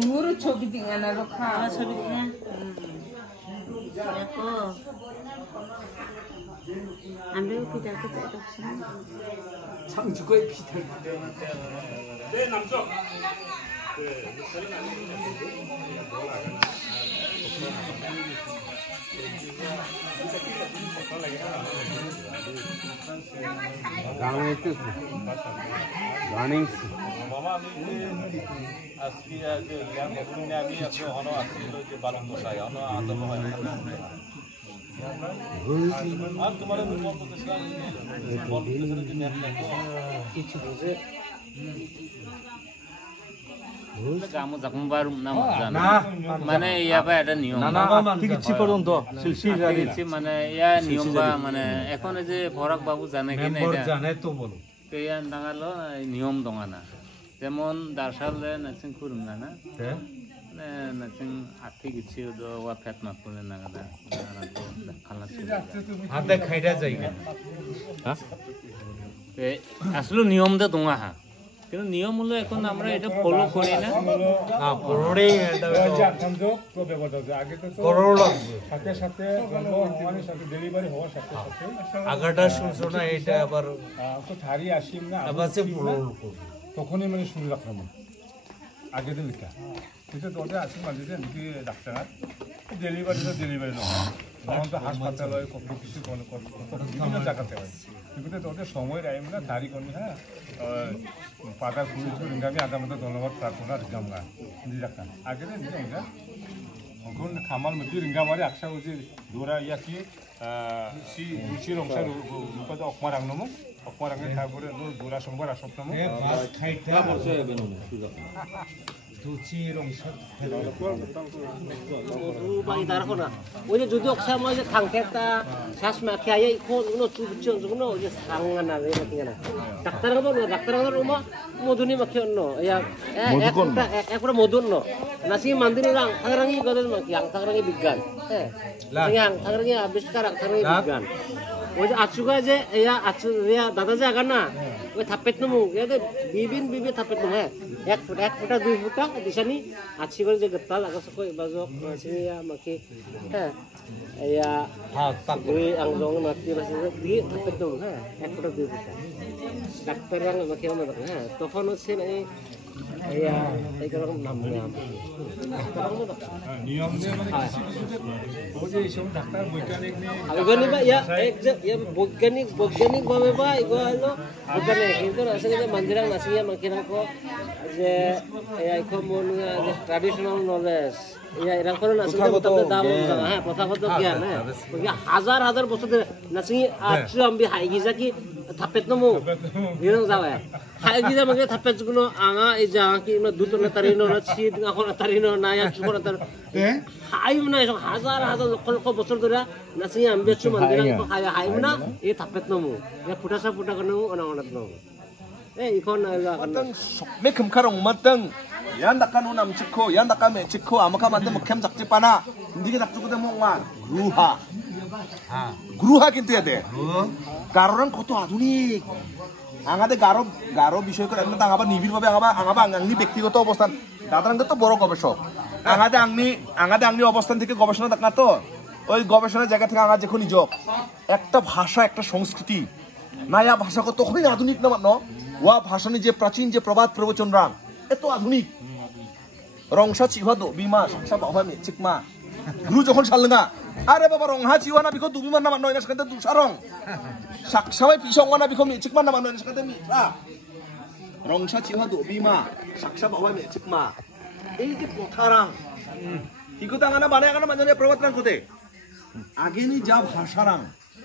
মুরু ছবি দিঙা না রখা ছবি দিঙা দেখো আমরাও পিঠাকে চাই 창주거의 피탈. 네 남쪽. गाने तो गाने मामा आजकी जो yang punya kami aku hono asli जो balong dosa ya hono atau apa আর তোমার বল তো ছিলাম বল তো ছিল যে নেট কিছু বুঝে কামো জাকমবার নাম জানা মানে ইয়া বা এটা নিয়ম না ঠিক আছে পর্যন্ত সিলসি মানে ইয়া নিয়ম বা মানে এখন যে ফরাক বাবু জানে কি না এটা জানে তো বলো কেয়া নাগালো নিয়ম দঙানা যেমন দারসালে নাচিং খুরুঙ্গা না হ্যাঁ nating ati gichi do wa pet ma pole nagada na to khala হাতে খাইরা যাইগা হ্যাঁ আসলে নিয়ম দে দোঙা হা কিন্তু নিয়ম হলো এখন আমরা এটা ফলো করি না না পড়ে এটা সংযোগ তো ব্যবহার আছে আগে তো করো লাগবে সাথে সাথে গল্প হওয়ার সাথে ডেলিভারি হওয়ার সাথে সাথে আগাটা শুনছো না এটা আবার তো থারি আসিম না আবার সে পুরো তখনই মানে শুরু রাখলাম আগে দিন লিখা কিন্তু তোদের আসিম মাঝে নাকি ডাক্তার ডেলিভারি তো ডেলিভারি নয় তখন তো হাসপাতাল কত কিছু বিভিন্ন জায়গাতে হয় কিন্তু তোদের সময় টাইম না থারি করনি হ্যাঁ পাতা ফুল রিঙ্গামি আধা মতো ধন্যবাদ প্রার্থনা রিঙ্গামা নিজে ডাক্তার আগে দিন নিজে এখন খামাল মধ্যে রিঙ্গামারি আকসা হচ্ছে দৌড়া ইয়াকি রুচির অংশ রূপে অকমা রাখনমো অকমা রাখলে তারপরে দৌড়া সোমবার আসপ্তাহ রুচির অংশ বাই দাঁড়াবো না ওই যে যদি অক্সা মই যে খাংকেটা শ্বাস মাখে আই কোনো চুবচং কোনো যে সাংনা রে মাখিনা ডাক্তার গো ডাক্তার গো রুমা মধুনি মাখি অন্য ইয়া একবার মধুন ন নাসি মান্দিনি রাং থাগরাঙ্গি গদল মাখি আং থাগরাঙ্গি বিজ্ঞান হ্যাঁ আং থাগরাঙ্গি আবিষ্কার আং থাগরাঙ্গি বিজ্ঞান ওই যে আচুগা যে ইয়া আচু ইয়া দাদা যে আগা না ওই থাপেত নমু ইয়া বিবি থাপেত নমু হ্যাঁ 1 ফুটা 2 ফুটা দিশানি আছি করে যে গত্তা লাগাছ কই বাজক মাছিয়া মাকি হ্যাঁ ইয়া হ্যাঁ তাকরি আং জং নাতি রাসি দি থাপেত নমু হ্যাঁ 1 ফুটা 2 ফুটা ডাক্তার রাং মাকি আমরা হ্যাঁ তখন হচ্ছে ইয়া এই রকম নাম নিয়ম নিয়ম যে মানে ওই যে সব ডাক্তার বৈজ্ঞানিক নে বৈজ্ঞানিক বা ইয়া এক যে বৈজ্ঞানিক ভাবে বা এগো হলো বৈজ্ঞানিক কিন্তু আসলে যে মন্দিরাং নাসিয়া মাকিরাং কো যে এই কো মন যে ট্র্যাডিশনাল নলেজ ইয়া এরকম করে নাসিয়া মতলব দাম হ্যাঁ প্রথাগত জ্ঞান হ্যাঁ হাজার বছর ধরে নাসিয়া আচু আমবি হাইগি জাকি থাপেত নমু নিরং যাওয়া হাইগি যা মাকে থাপেত গুলো আঙা এই যা কি দুতনে তারিনো না ছিদ এখন তারিনো না ইয়া চুপর তার হাইমনা হাজার লক্ষ বছর ধরে নাসিয়া আমবি চু মন্দিরাং কো হাইমনা এই থাপেত নমু এ ফুটা কনো অনাত নমু ইখন matang me khumkharong matang yan dakan unam chikho yan dakan me chikho amaka mande mukhem jakti pana ndike jaktu de mongma gruha ha gruha kintu ede karoran koto adunik angade garo বিষয় করে একদম আবার নিবিড় ভাবে আঙাবা আংনি ব্যক্তিগত অবস্থান দাদারাঙ্গ তো বড় গবেষক আঙাদে আংনি অবস্থান থেকে গবেষণা দেখা তো ওই গবেষণার জায়গা থেকে আগা যখন নিজ একটা ভাষা একটা সংস্কৃতি নায়া ভাষা কত খুবই আধুনিক না মানো ওয়া ভাষানি যে প্রাচীন যে প্রবাদ প্রবচন রাং এত আধুনিক রংসা চিহাদো বিমা সাকসা বাবা মে চিকমা গুরু যখন সালঙ্গা আরে বাবা রংহা চিওয়ানা বিখো দুবিমান না মানো এনাস কাতে দুসারং সাকসাবাই পিসংওয়ানা বিখো মে চিকমান না মানো এনাস কাতে মিত্রা রংসা চিহাদো বিমা সাকসা বাবা মে চিকমা এই যে কথারাং ইকো তাঙ্গানা বানায় আগানা মানজনে প্রবাদ রাং কোতে আগেনি যা ভাষারাং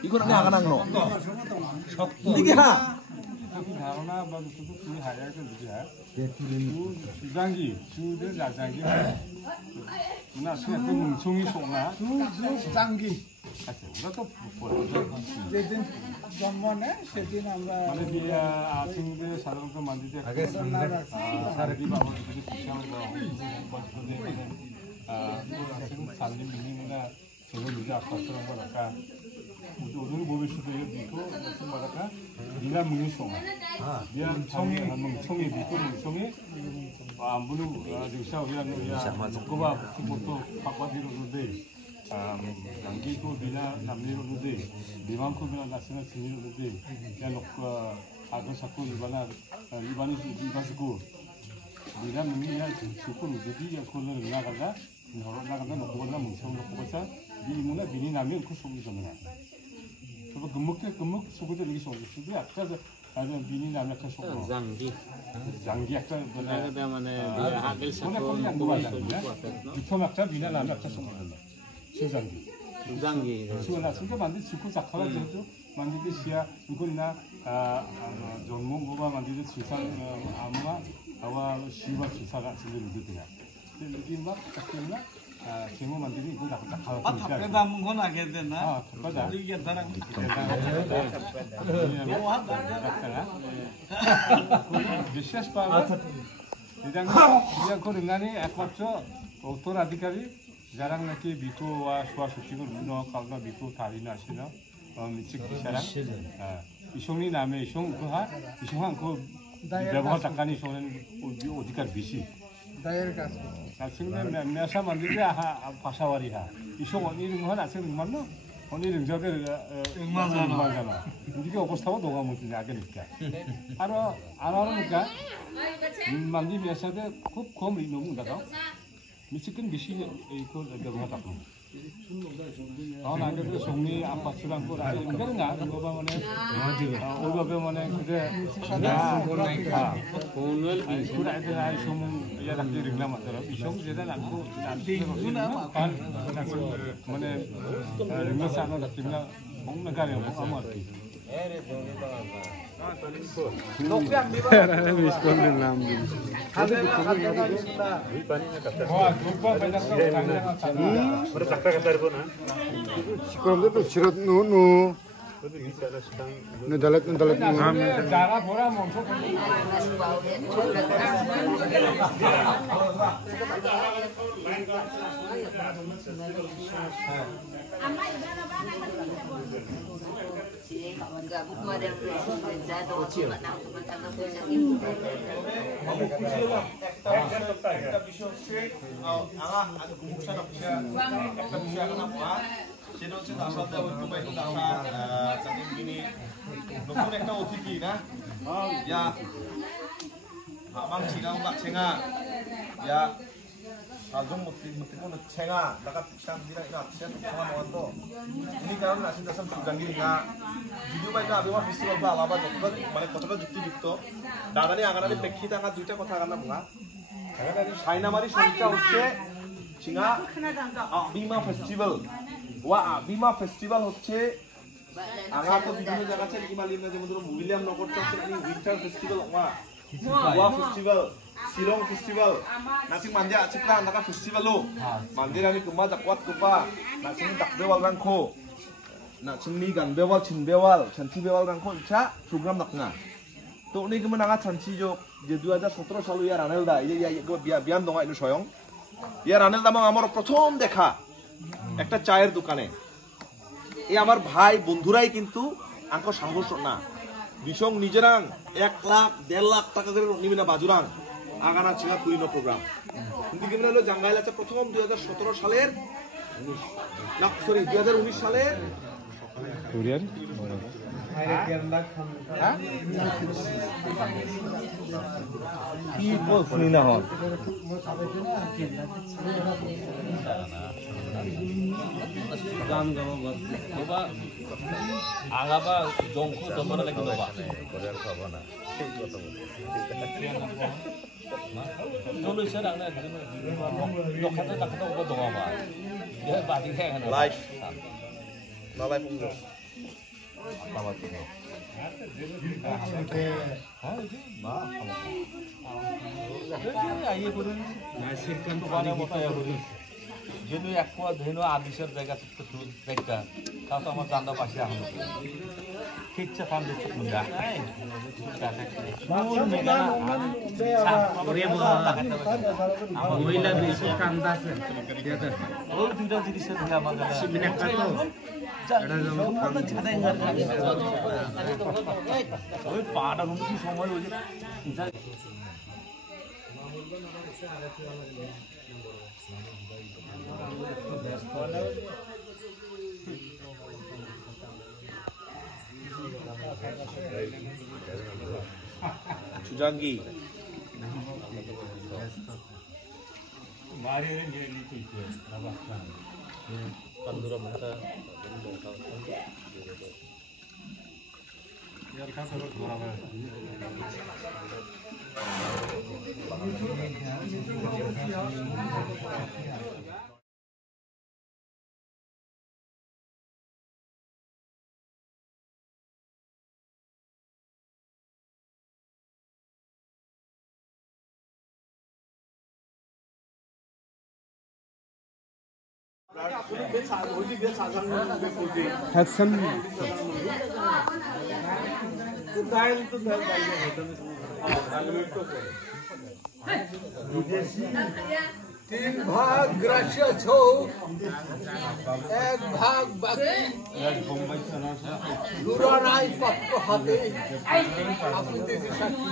ইকো আমি আগানাং ন শক্ত দিকে হ্যাঁ ধারণা বা দুটো তুমি হাজার করে দিতে হয় সুজাঙ্গি সুদে জাজাঙ্গি না সুদে মুংসুঙি সংনা সুজাঙ্গি আচ্ছা ওটা তো যেদিন জন্ম নেয় সেদিন আমরা মানে বিয়া আসিংবে সাধারণত মন্দিরে আগে সারদি বাবা যদি পিছনে সালদি মিনি না সেগুলো নিজে আস্তে আস্তে রাখা 오늘 보면서도 이거 무슨 말할까? 미나 문성아. 미안 청이 한번 청이 미토 청이 안 부는 저기서 우리가 먹고봐 그것도 바꿔드리는데 남기고 미나 남미로는데 미만큼이나 나서는 진이로는데 야 놓고 아그 자꾸 이반이고 미나 문이야 지금 우리가 그걸로 나가다 나가다 놓고 나 문성 놓고 보자 미문나 미니 남이 그 속이 좀 나. 그거 금목 속에도 이렇게 속이 있어. 아까 아주 미니 남이 아까 속. 장기 약간 Cái đó mà này hasil 오늘 satu 거기 안 보아잖아. 유토막자 미나 남이 아까 속을 신장기. Zangi. 수나 수가 만든 지구 작화가 되죠. 만든 시야 이거나 전문가가 만든 수상 아마 아와 시와 수사가 진행이 되더라. 느낌 막 딱이나 제모 만들기 이거 작화가 아, 답변 담은 건 하게 되나? 아, 맞아. 이게 다른 বিশ্বাস পাবে 그 인간이 একমাত্র উত্তরাধিকারী যারা নাকি বিকো와 소아수칙을 누너 가운데 বিকো 다리나 시나 미직 기사랑 이송이 남의 이송 그하 이송한 그 ব্যবহার টাকানি 소는 어디까지 비시 দায়ের কাজ 나중에 매사 만들지 파사와리하 이송 언니는 건 아직 맞나? 언니는 저게 응만잖아. 이게 어버스타고 너가 무슨 야기니까. 알아니까 만디 매사데 खूब कम नों दादा मिसिकन बिसि इखौ गबा दाखौ आउन आगे संनि आपासुरां को आरो इंगना गबा माने ओबा माने जे Punul कुरा आदे आइ सम या दाखि रिंला मात्र इसं जेदा नांगौ माने रिंला सानो दाखिना मंगना गारियाव आमारति 그런데 또 싫어 누누 누달렛 자라 보라 멈춰 নতুন একটা অতিথি না ইয়া 망치가 막 쟁아 야 아좀 못고 쟁아 나가 쌍디랑 이나 아치야 통화 나왔어 ini kawan nasin dasam suganginya video বাইনা আবেমা ফেস্টিভাল বা আলাবা যতটা মানে কতটা যুক্তিযুক্ত দাদানি আগানানি প্রেক্ষিতে আঙ্গা দুইটা কথা আগানা বুঙা সাইনামারি সংখ্যা হচ্ছে চিঙা আবিমা ফেস্টিভাল ওয়া আবিমা ফেস্টিভাল হচ্ছে আঙা তো বিভিন্ন জায়গা আছে ইমালিমনা যেমন ধরো উইলিয়াম নগর চত্বরে উইন্টার ফেস্টিভাল ওয়া festival Silong Festival, nasi manja aciklah naka festival lo, mandirani kema jakwat kupa, nasi dakbewal rangko, nasi ni ganbewal, cinbewal, canci bewal rangko, ica program nakna. Tuh ini kemenangan canci jo, jadi 2017 সালে ya Ranelda, ya biam donga ini soyong, ya Ranelda mau আমার প্রথম দেখা, একটা চায়ের দোকানে, এই আমার ভাই বন্ধুরাই কিন্তু আঙ্কো সাহস না, বিশং নিজেরাং 1 লাখ 1.5 লাখ টাকা করে নিবিনা বাজুরাং. আগানা ছিল পুরিনো প্রোগ্রাম কিন্তু কেমন হলো জাঙ্গাইলাতে প্রথম 2017 সালের না সরি 2019 সালের কোরিয়ান কি বলছিস না হল গান গাবো বাবা আগাবা জংকু তোমার লাগে বাবা কোরিয়ান খাবো না ঠিক কথা বলছিস Dulu saya dah nak dok kata tak kata apa dong apa. Dia badi kayak kan. Live না লাইভ পুরো Apa tu? Ayo kurun. Nasirkan tu mana mata ya kurun. যেহেতু এক পোয়া ধেনু আদিসের জায়গা থেকে দেখা তাও তো আমার জানতে পারছি এখন Kitchen family juga. মহিলা বেশি কান্দা আছে Oh, tidak jadi sedang makan. সিবিনা কাটো ওই পাটা কোনো কি সময় ওই যে 주장기 तीन भाग ग्रास्य छो एक भाग बाकी दूरा राय पक्को हाथे अपनी देसी साथी